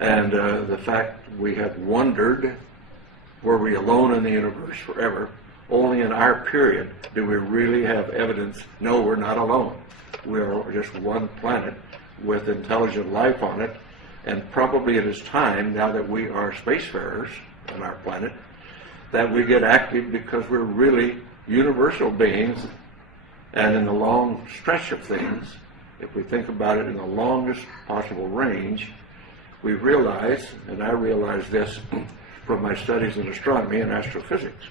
And the fact we had wondered, were we alone in the universe forever? Only in our period do we really have evidence, no, we're not alone. We're just one planet with intelligent life on it, and probably it is time, now that we are spacefarers on our planet, that we get active, because we're really universal beings. And in the long stretch of things, if we think about it in the longest possible range, we realize, and I realize this from my studies in astronomy and astrophysics,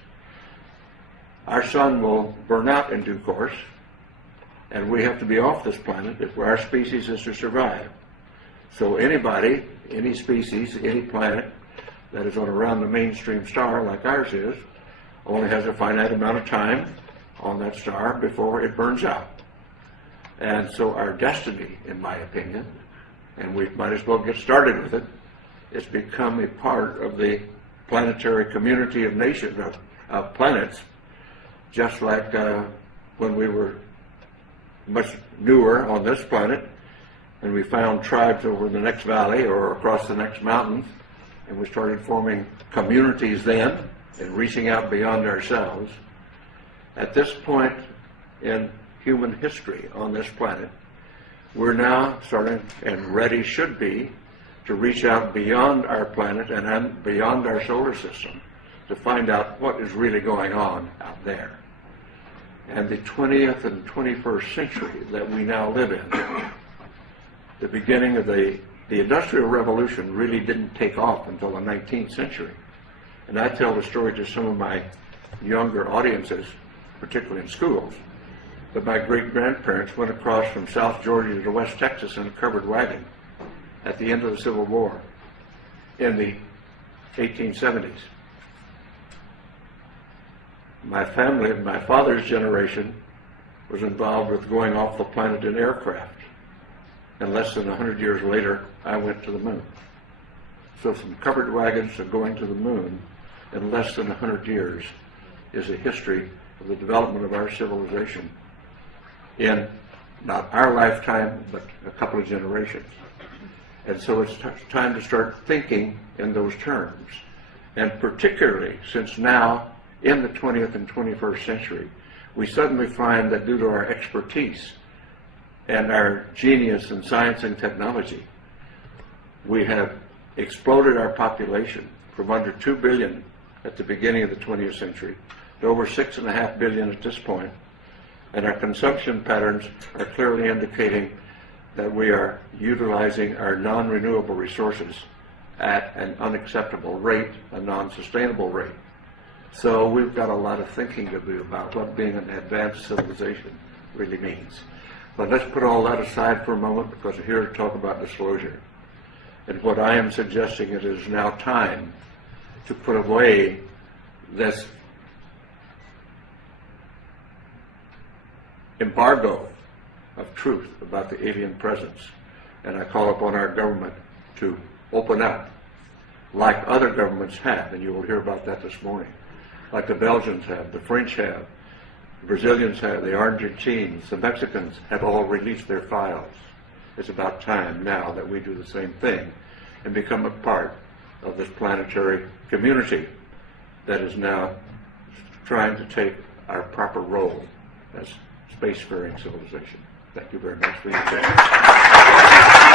our sun will burn out in due course, and we have to be off this planet if our species is to survive. So anybody, any species, any planet that is on around the mainstream star like ours is, only has a finite amount of time on that star before it burns out. And so our destiny, in my opinion, and we might as well get started with it, is become a part of the planetary community of nations, of planets, just like when we were much newer on this planet, and we found tribes over the next valley or across the next mountain, and we started forming communities then and reaching out beyond ourselves. At this point in human history on this planet, we're now starting, and ready should be, to reach out beyond our planet and beyond our solar system to find out what is really going on out there. And the 20th and 21st century that we now live in, the beginning of the Industrial Revolution really didn't take off until the 19th century. And I tell the story to some of my younger audiences, particularly in schools, that my great-grandparents went across from South Georgia to West Texas in a covered wagon at the end of the Civil War in the 1870s. My family, my father's generation, was involved with going off the planet in aircraft. And less than 100 years later, I went to the moon. So from covered wagons to going to the moon in less than 100 years is a history of the development of our civilization in not our lifetime, but a couple of generations. And so it's time to start thinking in those terms. And particularly since now, in the 20th and 21st century, we suddenly find that due to our expertise and our genius in science and technology, we have exploded our population from under 2 billion at the beginning of the 20th century to over 6.5 billion at this point. And our consumption patterns are clearly indicating that we are utilizing our non-renewable resources at an unacceptable rate, a non-sustainable rate. So we've got a lot of thinking to do about what being an advanced civilization really means. But let's put all that aside for a moment, because we're here to talk about disclosure. And what I am suggesting, it is now time to put away this embargo of truth about the alien presence. And I call upon our government to open up, like other governments have, and you will hear about that this morning, like the Belgians have, the French have, the Brazilians have, the Argentines, the Mexicans have all released their files. It's about time now that we do the same thing and become a part of this planetary community that is now trying to take our proper role as spacefaring civilization. Thank you very much for your time.